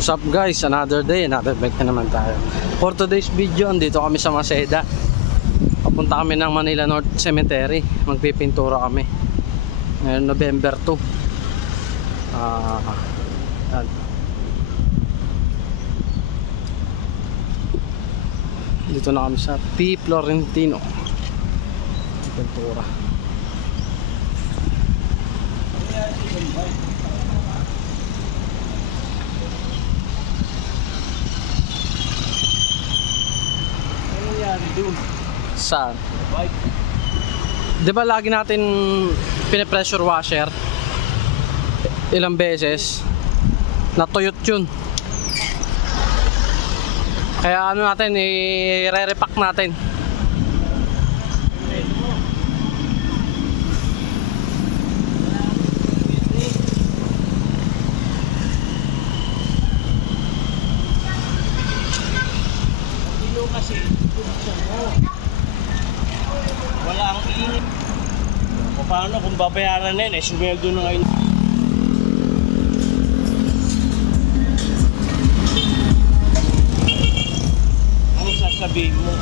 What's up guys, another day, another bike na naman tayo. For today's video, andito kami sa Maseda. Papunta kami ng Manila North Cemetery. Magpipintura kami ngayon November 2. Yan. Dito na kami sa P. Florentino pintura. Saan? Di ba lagi natin pine-pressure washer ilang beses, natuyot yun, kaya ano natin, i-re-repack natin. Kasi wala ang ingin. Paano kung babayaran na yun, sumweldo na ngayon. Ano sasabihin mo?